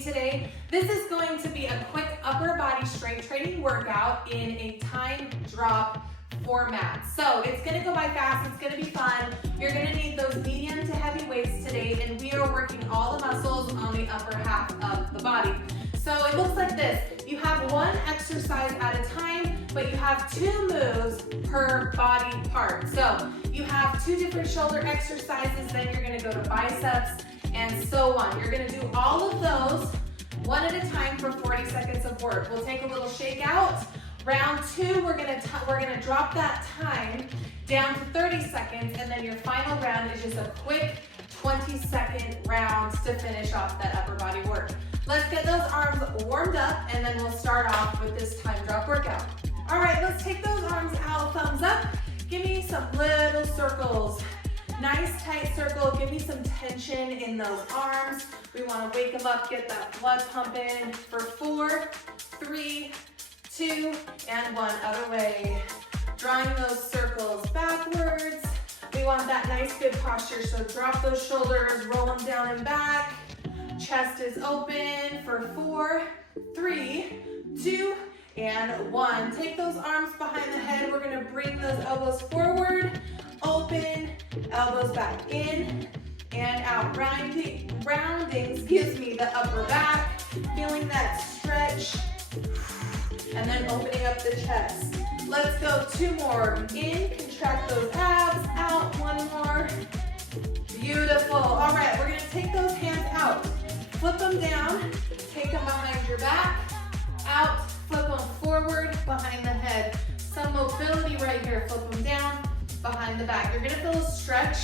Today. This is going to be a quick upper body strength training workout in a time drop format. So it's going to go by fast, it's going to be fun. You're going to need those medium to heavy weights today, and we are working all the muscles on the upper half of the body. So it looks like this. You have one exercise at a time, but you have 2 moves per body part. So you have 2 different shoulder exercises, then you're going to go to biceps, and so on. You're going to do all of those one at a time for 40 seconds of work. We'll take a little shake out. Round 2, we're going to drop that time down to 30 seconds, and then your final round is just a quick 20-second round to finish off that upper body work. Let's get those arms warmed up, and then we'll start off with this time drop workout. All right, let's take those arms out, thumbs up. Give me some little circles. Nice tight circle, give me some tension in those arms. We want to wake them up, get that blood pumping for 4, 3, 2, and 1. Other way. Drawing those circles backwards. We want that nice good posture, so drop those shoulders, roll them down and back. Chest is open for 4, 3, 2, and 1. Take those arms behind the head. We're going to bring those elbows forward. Open, elbows back in and out. Rounding gives me the upper back, feeling that stretch, and then opening up the chest. Let's go 2 more. In, contract those abs, out, 1 more. Beautiful. All right, we're gonna take those hands out. Flip them down, take them behind your back, out, flip them forward, behind the head. Some mobility right here, flip them down, behind the back. You're gonna feel a stretch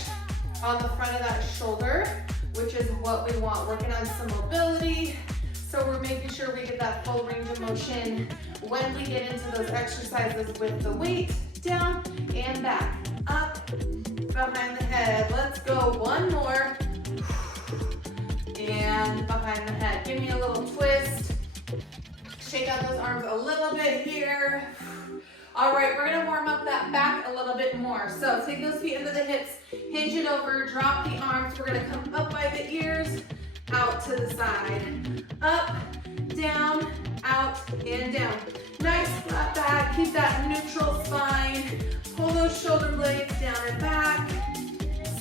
on the front of that shoulder, which is what we want, working on some mobility. So we're making sure we get that full range of motion when we get into those exercises with the weight, down and back, up, behind the head. Let's go 1 more, and behind the head. Give me a little twist. Shake out those arms a little bit here. All right, we're gonna warm up that back a little bit more. So take those feet under the hips, hinge it over, drop the arms. We're gonna come up by the ears, out to the side. Up, down, out, and down. Nice flat back, keep that neutral spine. Pull those shoulder blades down and back.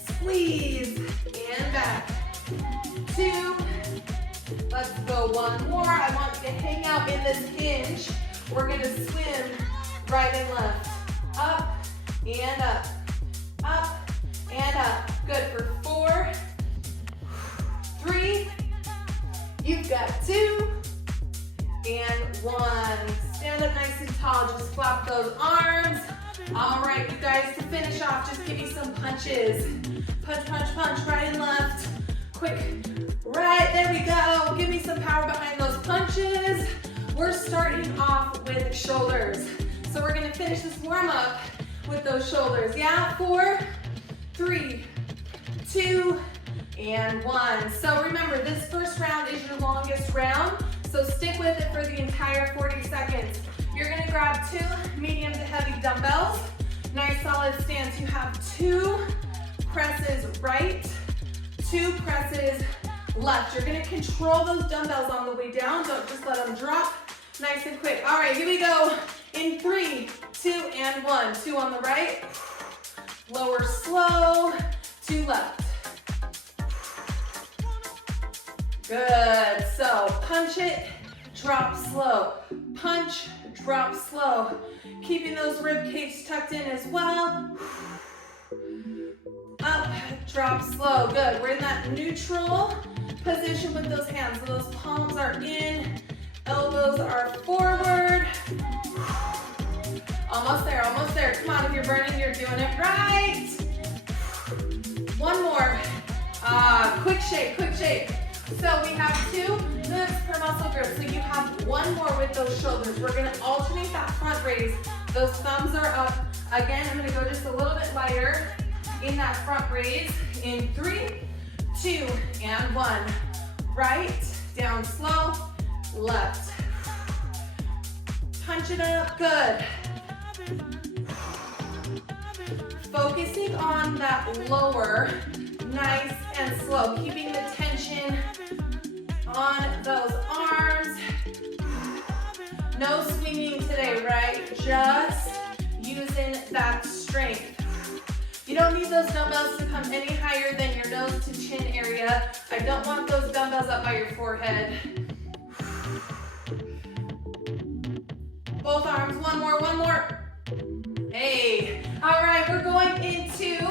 Squeeze, and back. 2, let's go 1 more. I want you to hang out in this hinge. We're gonna swim right and left, up and up, up and up. Good for 4, 3, you've got 2, and 1. Stand up nice and tall, just flap those arms. All right, you guys, to finish off, just give me some punches. Punch, punch, punch, right and left. Quick, right, there we go. Give me some power behind those punches. We're starting off with shoulders. So we're gonna finish this warm up with those shoulders. Yeah, 4, 3, 2, and 1. So remember, this first round is your longest round, so stick with it for the entire 40 seconds. You're gonna grab 2 medium to heavy dumbbells. Nice solid stance. You have 2 presses right, 2 presses left. You're gonna control those dumbbells on the way down. Don't just let them drop. Nice and quick. All right, here we go. In 3, 2, and 1. 2 on the right. Lower slow. 2 left. Good. So punch it, drop slow. Punch, drop slow. Keeping those rib cage tucked in as well. Up, drop slow. Good. We're in that neutral position with those hands. So those palms are in, elbows are forward. Almost there, almost there. Come on, if you're burning, you're doing it right. 1 more. Quick shake, quick shake. So we have 2 moves per muscle group. So you have 1 more with those shoulders. We're gonna alternate that front raise. Those thumbs are up. Again, I'm gonna go just a little bit lighter in that front raise. In 3, 2, and 1. Right, down slow, left. Punch it up, good. Focusing on that lower, nice and slow, keeping the tension on those arms. No swinging today, right? Just using that strength. You don't need those dumbbells to come any higher than your nose to chin area. I don't want those dumbbells up by your forehead. Both arms, one more. Hey, all right, we're going into,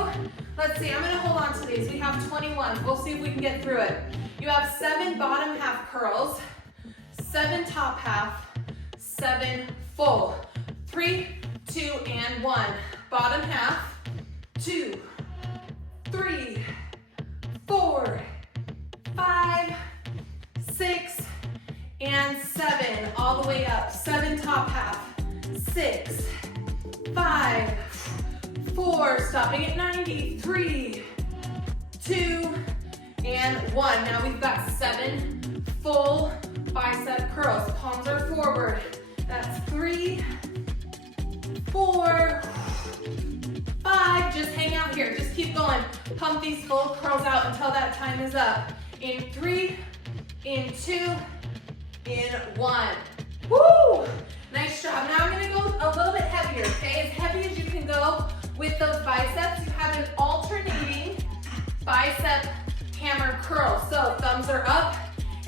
let's see, I'm gonna hold on to these. We have 21, we'll see if we can get through it. You have 7 bottom half curls, 7 top half, 7 full. 3, 2, and 1. Bottom half, 2, 3, 4, 5, 6, and 7. All the way up. 7 top half, 6, 5, 4, stopping at 90, 3, 2, and 1. Now we've got 7 full bicep curls. Palms are forward. That's 3, 4, 5. Just hang out here. Just keep going. Pump these full curls out until that time is up. In 3, in 2, in 1. Woo! Nice job. Now I'm going to go a little bit heavier, okay? As heavy as you can go with those biceps. You have an alternating bicep hammer curl. So thumbs are up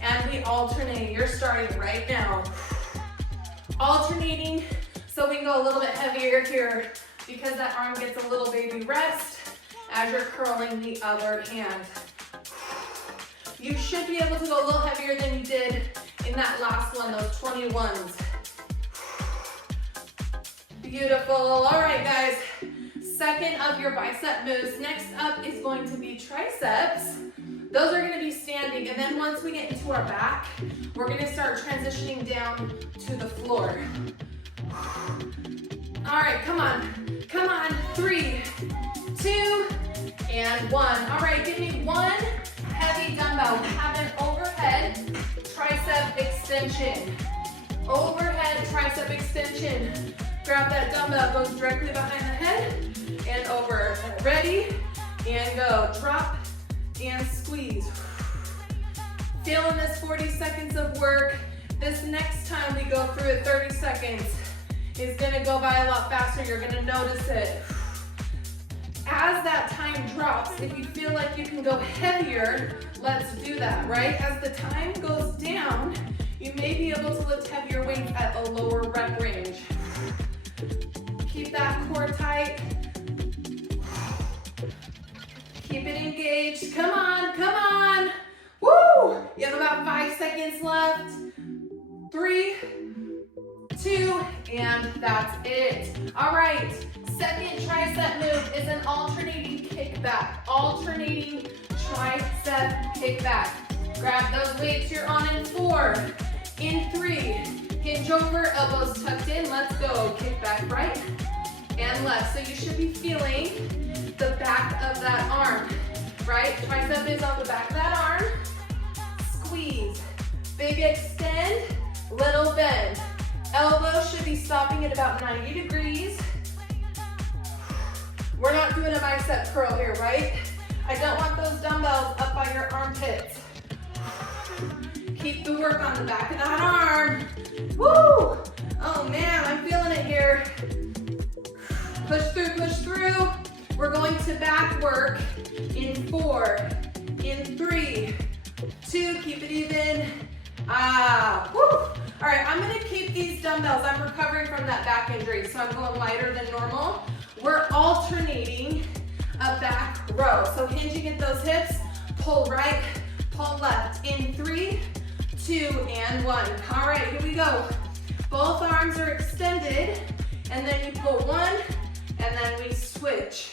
and we alternate. You're starting right now. Alternating so we can go a little bit heavier here because that arm gets a little baby rest as you're curling the other hand. You should be able to go a little heavier than you did in that last one, those 21s. Beautiful. All right, guys. Second of your bicep moves. Next up is going to be triceps. Those are going to be standing, and then once we get into our back, we're going to start transitioning down to the floor. All right, come on. Come on. 3, 2, and 1. All right, give me one heavy dumbbell. We have an overhead tricep extension. Overhead tricep extension. Grab that dumbbell, goes directly behind the head, and over. Ready, and go. Drop, and squeeze. Feeling this 40 seconds of work. This next time we go through it, 30 seconds, is gonna go by a lot faster. You're gonna notice it. As that time drops, if you feel like you can go heavier, let's do that, right? As the time goes down, you may be able to lift heavier weights at a lower rep range. Keep that core tight. Keep it engaged. Come on, come on. Woo! You have about 5 seconds left. 3, 2, and that's it. All right, second tricep move is an alternating kickback. Alternating tricep kickback. Grab those weights you're on in 4, in 3, hinge over, elbows tucked in, let's go. Kick back right and left. So you should be feeling the back of that arm, right? Tricep is on the back of that arm. Squeeze, big extend, little bend. Elbow should be stopping at about 90 degrees. We're not doing a bicep curl here, right? I don't want those dumbbells up by your armpits. Keep the work on the back of that arm. Woo! Oh man, I'm feeling it here. Push through, push through. We're going to back work in 4, in 3, 2, keep it even. Woo! All right, I'm gonna keep these dumbbells. I'm recovering from that back injury, so I'm going lighter than normal. We're alternating a back row. So hinging at those hips, pull right, pull left. In 3, 2, and 1. All right, here we go. Both arms are extended, and then you pull 1, and then we switch.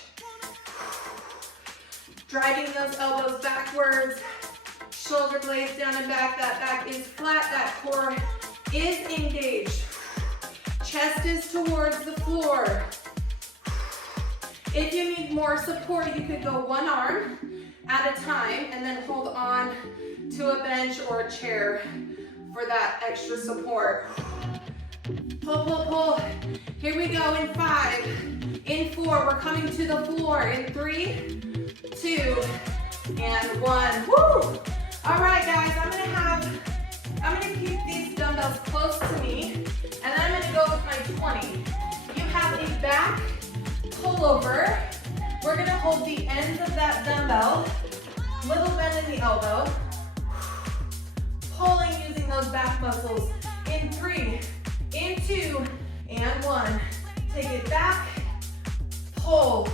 Driving those elbows backwards, shoulder blades down and back. That back is flat, that core is engaged. Chest is towards the floor. If you need more support, you could go one arm at a time and then hold on to a bench or a chair for that extra support. Pull, pull, pull. Here we go in 5, In 4, we're coming to the floor. In 3, 2, and 1. Woo! All right, guys, I'm gonna keep these dumbbells close to me, and then I'm gonna go with my 20. You have a back pullover. We're gonna hold the ends of that dumbbell, little bend in the elbow, pulling using those back muscles. In 3, in 2, and 1. Take it back, pull.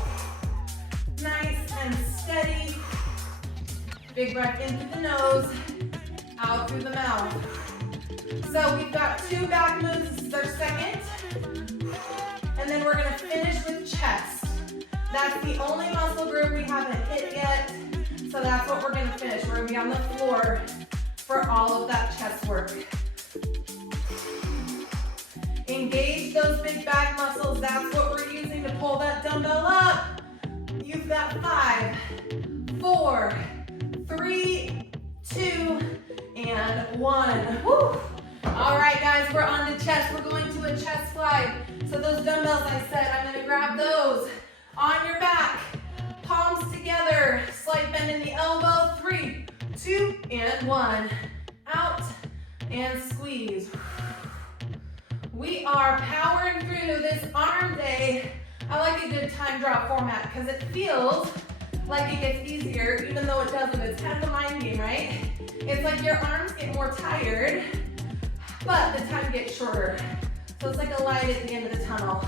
Nice and steady. Big breath in through the nose, out through the mouth. So we've got 2 back moves. This is our second. And then we're gonna finish with chest. That's the only muscle group we haven't hit yet. So that's what we're gonna finish. We're gonna be on the floor for all of that chest work. Engage those big back muscles. That's what we're using to pull that dumbbell up. You've got 5, 4, 3, 2, and 1. Woo. All right, guys, we're on to chest. We're going to a chest fly. So those dumbbells I said, I'm gonna grab those on your back, palms together, slight bend in the elbow. 3, 2, and 1. Out and squeeze. We are powering through this arm day. I like a good time drop format because it feels like it gets easier, even though it doesn't. It's kind of a mind game, right? It's like your arms get more tired, but the time gets shorter. So it's like a light at the end of the tunnel.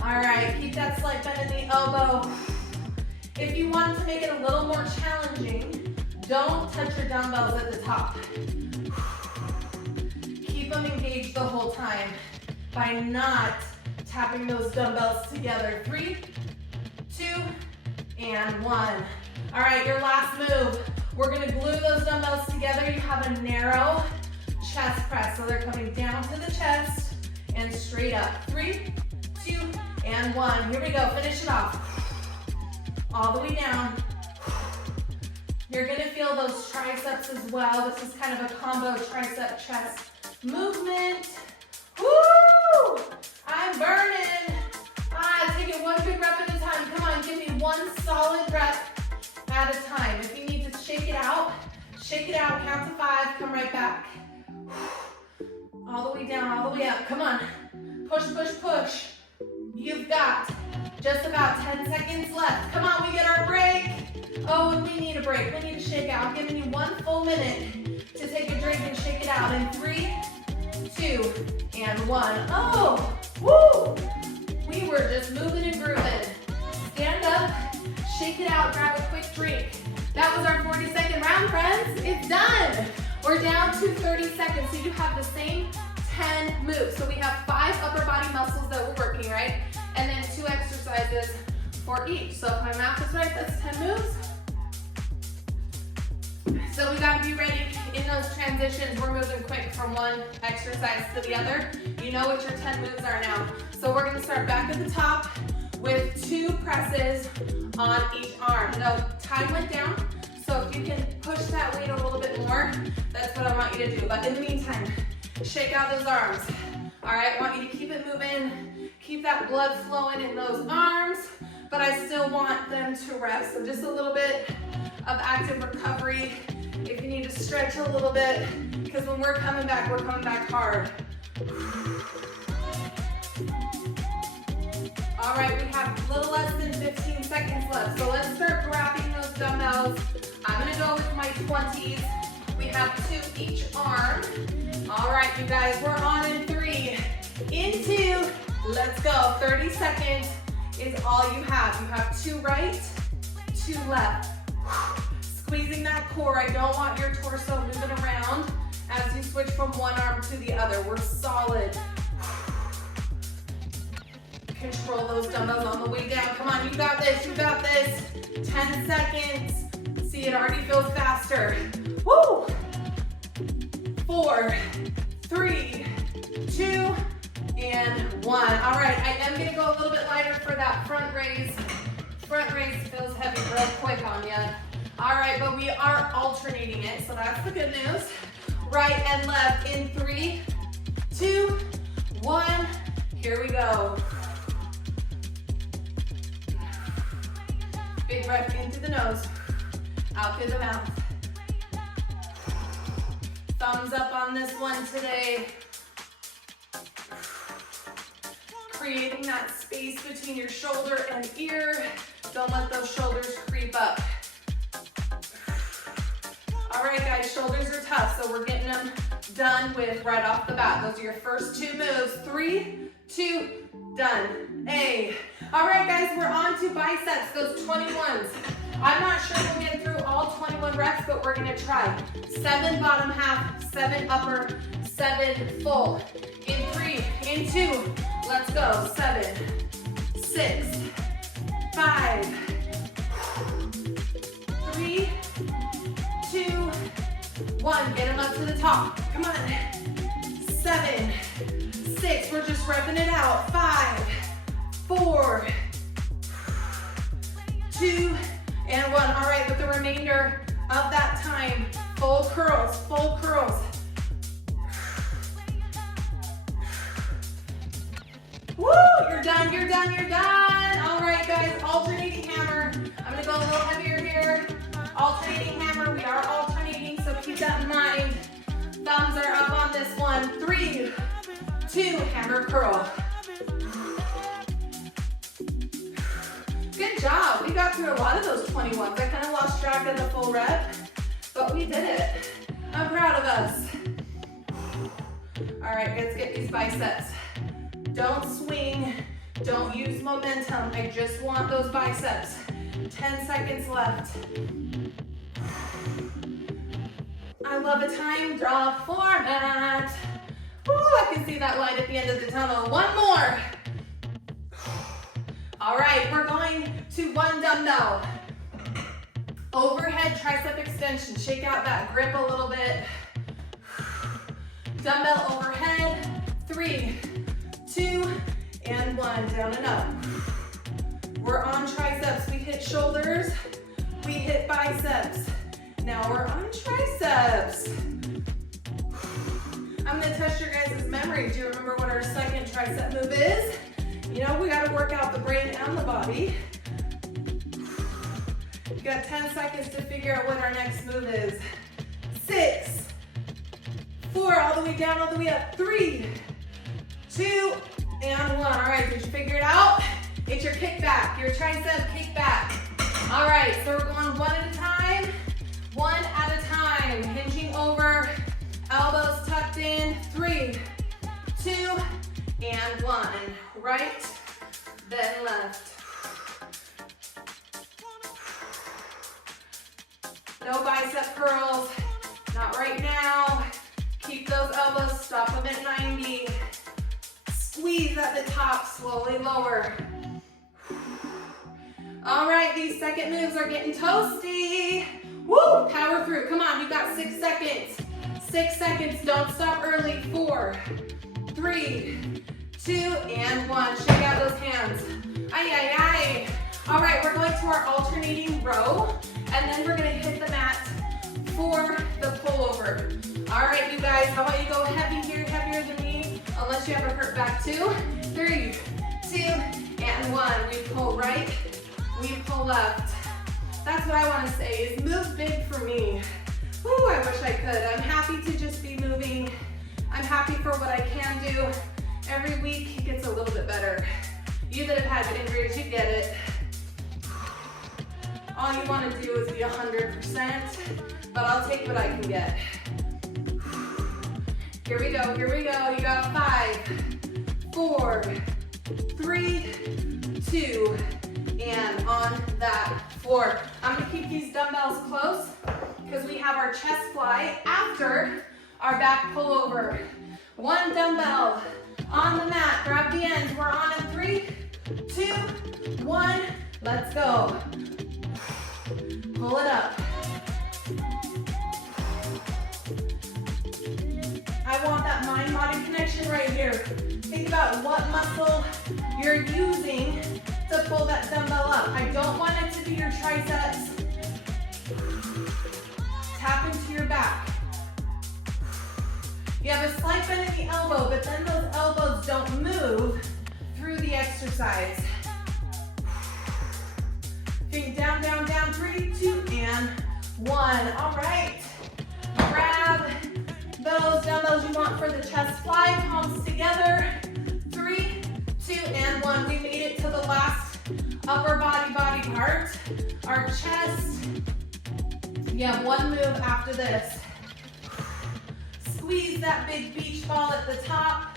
All right, keep that slight bend in the elbow. If you want to make it a little more challenging, don't touch your dumbbells at the top. Keep them engaged the whole time by not tapping those dumbbells together. 3, 2, and 1. All right, your last move. We're gonna glue those dumbbells together. You have a narrow chest press. So they're coming down to the chest and straight up. 3, 2, and 1. Here we go, finish it off. All the way down. You're gonna feel those triceps as well. This is kind of a combo tricep chest movement. Woo! I'm burning. Take it one big rep at a time. Come on, give me one solid rep at a time. If you need to shake it out, count to 5, come right back. All the way down, all the way up. Come on. Push, push, push. You've got just about 10 seconds left. Come on, we get our break. Oh, and we need a break. We need to shake out. I'm giving you 1 full minute to take a drink and shake it out. In 3, 2, and 1. Oh, woo! We were just moving and grooving. Stand up, shake it out, grab a quick drink. That was our 40-second round, friends. It's done. We're down to 30 seconds, so you have the same 10 moves. So we have 5 upper body muscles that we're working, right? And then 2 exercises for each. So if my math is right, that's 10 moves. So we gotta be ready in those transitions. We're moving quick from one exercise to the other. You know what your 10 moves are now. So we're gonna start back at the top with 2 presses on each arm. No, time went down, so if you can push that weight a little bit more, that's what I want you to do. But in the meantime, shake out those arms. All right, I want you to keep it moving, keep that blood flowing in those arms, but I still want them to rest. So just a little bit of active recovery. If you need to stretch a little bit, because when we're coming back hard. All right, we have a little less than 15 seconds left. So let's start grabbing those dumbbells. I'm gonna go with my 20s. We have 2 each arm. All right, you guys, we're on in 3, in 2, let's go. 30 seconds is all you have. You have 2 right, 2 left. Squeezing that core. I don't want your torso moving around as you switch from one arm to the other. We're solid. Control those dumbbells on the way down. Come on, you got this, you got this. 10 seconds. See, it already feels faster. Woo! 4, 3, 2, and 1. All right, I am gonna go a little bit lighter for that front raise. Front raise feels heavy real quick on you. All right, but we are alternating it, so that's the good news. Right and left in 3, 2, 1. Here we go. Big breath in through the nose, out through the mouth. Thumbs up on this one today. Creating that space between your shoulder and ear. Don't let those shoulders creep up. All right, guys, shoulders are tough, so we're getting them done with right off the bat. Those are your first 2 moves. 3, 2, done. A. All right, guys, we're on to biceps, those 21s. I'm not sure we'll get through all 21 reps, but we're gonna try. 7 bottom half, 7 upper, 7 full. In 3, in 2, let's go. 7, 6, 5, 3, 2, 1. Get them up to the top. Come on. 7, 6. We're just repping it out. 5, 4, 2, and 1. All right, with the remainder of that time, full curls, full curls. Woo! You're done, you're done, you're done. All right, guys, alternating hammer. I'm gonna go a little heavier here. Alternating hammer, we are alternating, so keep that in mind. Thumbs are up on this one. 3, 2, hammer curl. Good job. We got through a lot of those 21s. I kind of lost track of the full rep, but we did it. I'm proud of us. All right, let's get these biceps. Don't swing, don't use momentum. I just want those biceps. 10 seconds left. I love a time drop format. Ooh, I can see that light at the end of the tunnel. 1 more. All right, we're going to 1 dumbbell. Overhead tricep extension. Shake out that grip a little bit. Dumbbell overhead. 3, 2, and 1. Down and up. We're on triceps. We hit shoulders. We hit biceps. Now we're on triceps. I'm gonna test your guys' memory. Do you remember what our second tricep move is? You know, we gotta work out the brain and the body. You got 10 seconds to figure out what our next move is. 6, 4, all the way down, all the way up. 3, 2, and 1. All right, did you figure it out? It's your kickback, your tricep kickback. All right, so we're going 1 at a time, 1 at a time. Hinging over, elbows tucked in. 3, 2, and 1. Right, then left. No bicep curls, not right now. Keep those elbows, stop them at 90. Squeeze at the top, slowly lower. All right, these second moves are getting toasty. Woo, power through, come on, you got 6 seconds. 6 seconds, don't stop early. 4, 3, 2, and 1. Shake out those hands. Ay, ay, ay. All right, we're going to our alternating row, and then we're gonna hit the mat for the pullover. All right, you guys, I want you to go heavy here, heavier than me, unless you have a hurt back. 2, 3, 2, and 1. We pull right, we pull left. That's what I want to say, is move big for me. Ooh, I wish I could. I'm happy to just be moving. I'm happy for what I can do. Every week it gets a little bit better. You that have had injuries, you get it. All you want to do is be 100%, but I'll take what I can get. Here we go, here we go. You got 5, 4, 3, 2, and on that floor. I'm gonna keep these dumbbells close because we have our chest fly after our back pullover. 1 dumbbell on the mat, grab the ends. We're on in 3, 2, 1, let's go. Pull it up. I want that mind-body connection right here. Think about what muscle you're using to pull that dumbbell up. I don't want it to be your triceps. Tap into your back. You have a slight bend in the elbow, but then those elbows don't move through the exercise. Think down one. All right. Grab those dumbbells you want for the chest fly, palms together. 3, 2, and 1. We made it to the last upper body part, our chest. You have one move after this. Squeeze that big beach ball at the top.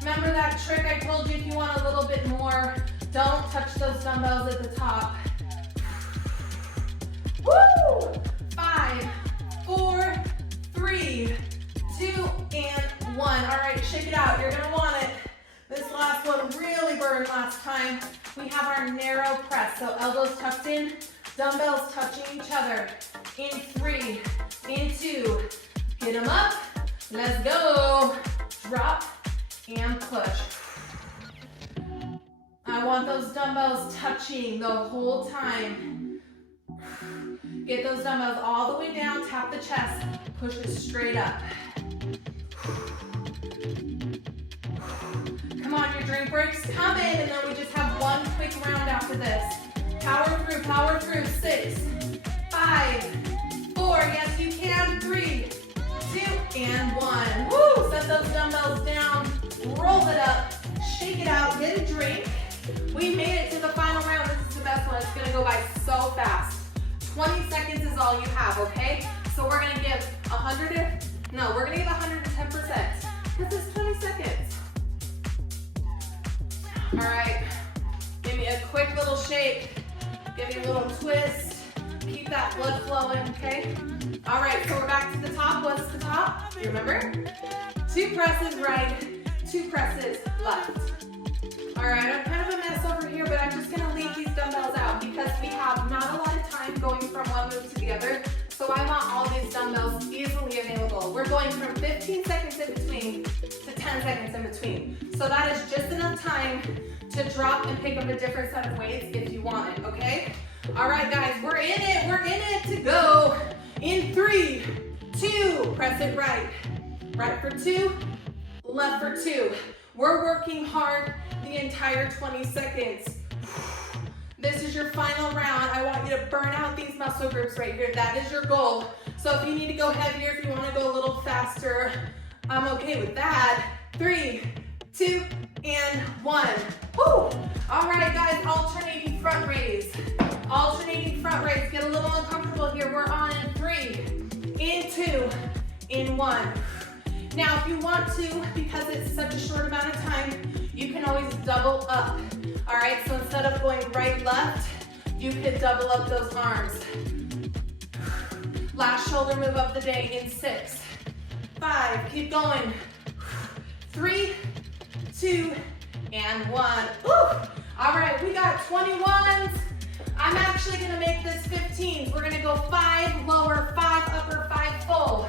Remember that trick I told you, if you want a little bit more, don't touch those dumbbells at the top. Woo! 5, 4, 3, 2, and 1. All right, shake it out. You're gonna want it. This last one really burned last time. We have our narrow press, so elbows tucked in, dumbbells touching each other. In 3, in 2, get them up. Let's go. Drop and push. I want those dumbbells touching the whole time. Get those dumbbells all the way down, tap the chest, push it straight up. Come on, your drink break's coming, and then we just have one quick round after this. Power through. 6, 5, 4, yes you can. 3, 2, and 1. Woo! Set those dumbbells down, roll it up, shake it out, get a drink. We made it to the final round. This is the best one. It's gonna go by so fast. 20 seconds is all you have, okay? So we're gonna give 110%, because it's 20 seconds. All right, give me a quick little shake, give me a little twist, keep that blood flowing, okay? All right, so we're back to the top. What's the top? You remember? 2 presses right, 2 presses left. All right, I'm kind of a mess over here, but I'm just gonna leave these dumbbells out because we have not a lot of time going from one move to the other. So I want all these dumbbells easily available. We're going from 15 seconds in between to 10 seconds in between. So that is just enough time to drop and pick up a different set of weights if you want it, okay? All right, guys, we're in it to go. In 3, 2, press it right. Right for 2, left for 2. We're working hard the entire 20 seconds. This is your final round. I want you to burn out these muscle groups right here. That is your goal. So if you need to go heavier, if you want to go a little faster, I'm okay with that. 3, 2, and 1. Woo! All right, guys, alternating front raise. Get a little uncomfortable here. We're on in 3, in 2, in 1. Now, if you want to, because it's such a short amount of time, you can always double up. All right, so instead of going right, left, you could double up those arms. Last shoulder move of the day in 6, 5, keep going. 3, 2, and 1. Woo! All right, we got 21s. I'm actually gonna make this 15s. We're gonna go 5 lower, 5 upper, 5 full.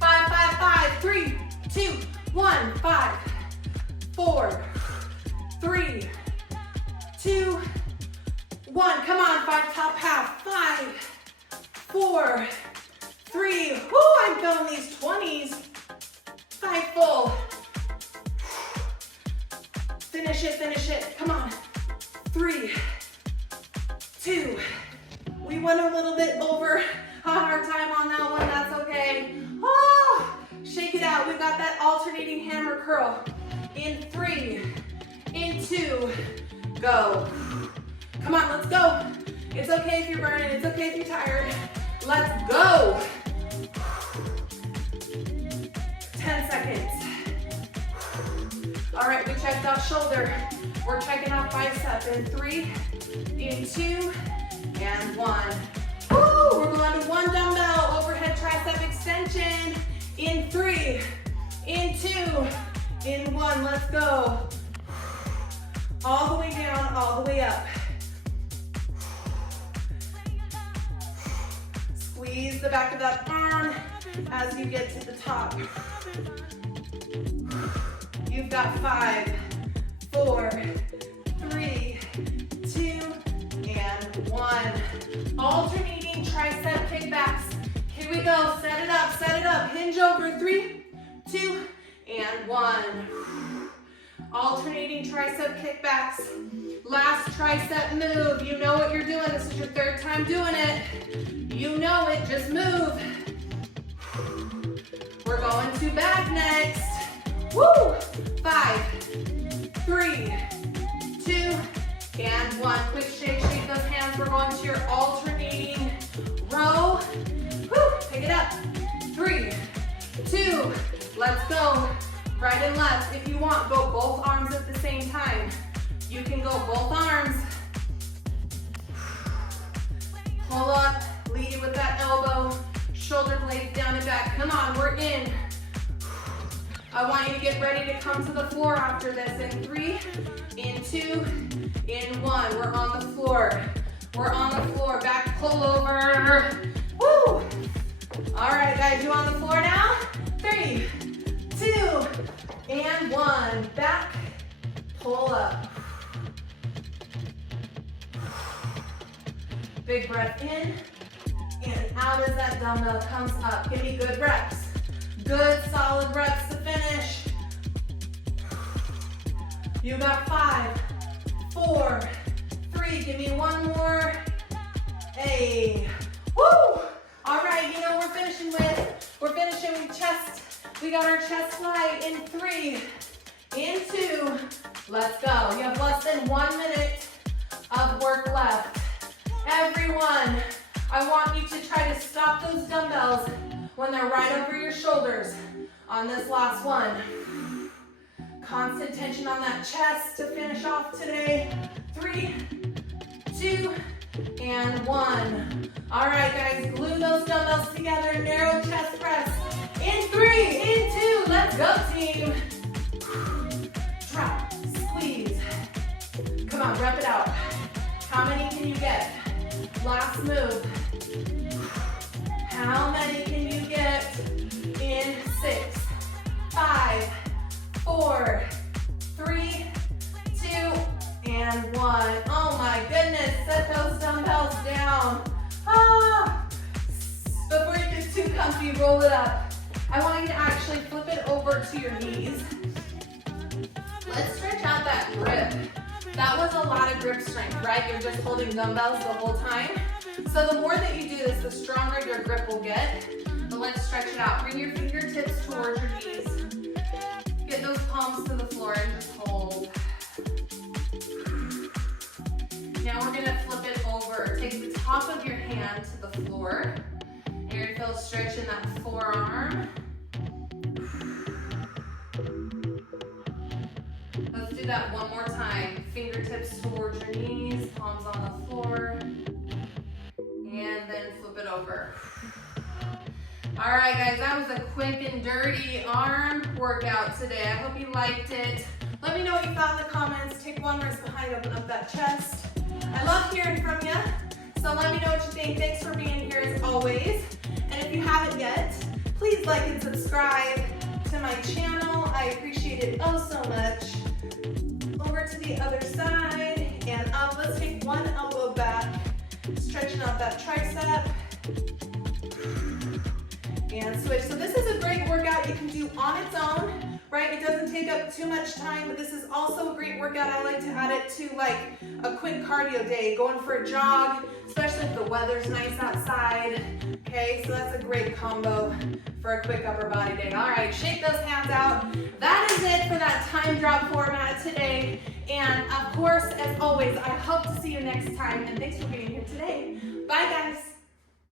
5, 5, 5, 3, 2, 1, 5, 4, 3, 2, 1. Come on, 5 top half. 5, 4, 3. Woo, I'm feeling these 20s. 5 full. Finish it. Come on. 3, 2. We went a little bit over on our time on that one. That's okay. Oh, shake it out. We've got that alternating hammer curl. In 3, in 2, go. Come on, let's go. It's okay if you're burning. It's okay if you're tired. Let's go. 10 seconds. All right, we checked off shoulder. We're checking off bicep in 3, in 2, and 1. Woo! We're going to 1 dumbbell, overhead tricep extension. In 3, in 2, in 1. Let's go. All the way down, all the way up. Squeeze the back of that arm as you get to the top. You've got 5, 4, 3, 2, and 1. Alternating tricep kickbacks. Here we go. Set it up. Hinge over. 3, 2, and 1. Alternating tricep kickbacks. Last tricep move. You know what you're doing. This is your third time doing it. You know it. Just move. We're going to back next. Woo! 5, 3, 2, and 1. Quick shake, shake those hands. We're going to your alternating row. Woo! Pick it up. 3, 2, let's go. Right and left. If you want, go both arms at the same time. You can go both arms. Pull up, lead with that elbow, shoulder blades down and back. Come on, we're in. I want you to get ready to come to the floor after this. In 3, in 2, in 1. We're on the floor. We're on the floor. Back pull over. Woo! All right, guys, you on the floor now? 3, 2, and 1. Back, pull up. Big breath in and out as that dumbbell comes up. Give me good reps. Good solid reps to finish. You got 5, 4, 3. Give me one more. Hey. Woo! All right, you know we're finishing with chest. We got our chest fly in 3, in 2. Let's go. You have less than 1 minute of work left. Everyone, I want you to try to stop those dumbbells when they're right over your shoulders on this last one. Constant tension on that chest to finish off today. 3, 2, and 1. All right, guys, glue those dumbbells together. Narrow chest press. In 3, in 2. Let's go, team. Drop, squeeze. Come on, rep it out. How many can you get? Last move. How many can you get? In 6, 5, 4, 3, 2, and 1. Oh my goodness, set those dumbbells down. Before you get too comfy, roll it up. I want you to actually flip it over to your knees. Let's stretch out that grip. That was a lot of grip strength, right? You're just holding dumbbells the whole time. So the more that you do this, the stronger your grip will get. But let's stretch it out. Bring your fingertips towards your knees. Get those palms to the floor and just hold. Now we're gonna flip it over. Take the top of your hand to the floor. And you're gonna feel a stretch in that forearm. Let's do that one more time. Fingertips towards your knees, palms on the floor, and then flip it over. All right, guys, that was a quick and dirty arm workout today. I hope you liked it. Let me know what you thought in the comments. Take one wrist behind, open up that chest. I love hearing from you, so let me know what you think. Thanks for being here as always. And if you haven't yet, please like and subscribe to my channel. I appreciate it oh so much. Over to the other side and up. Let's take one elbow back, stretching out that tricep. And switch. So this is a great workout you can do on its own, right? It doesn't take up too much time, but this is also a great workout. I like to add it to like a quick cardio day, going for a jog, especially if the weather's nice outside. Okay, so that's a great combo for a quick upper body day. All right, shake those hands out. That is it for that time drop format today. And of course, as always, I hope to see you next time. And thanks for being here today. Bye, guys.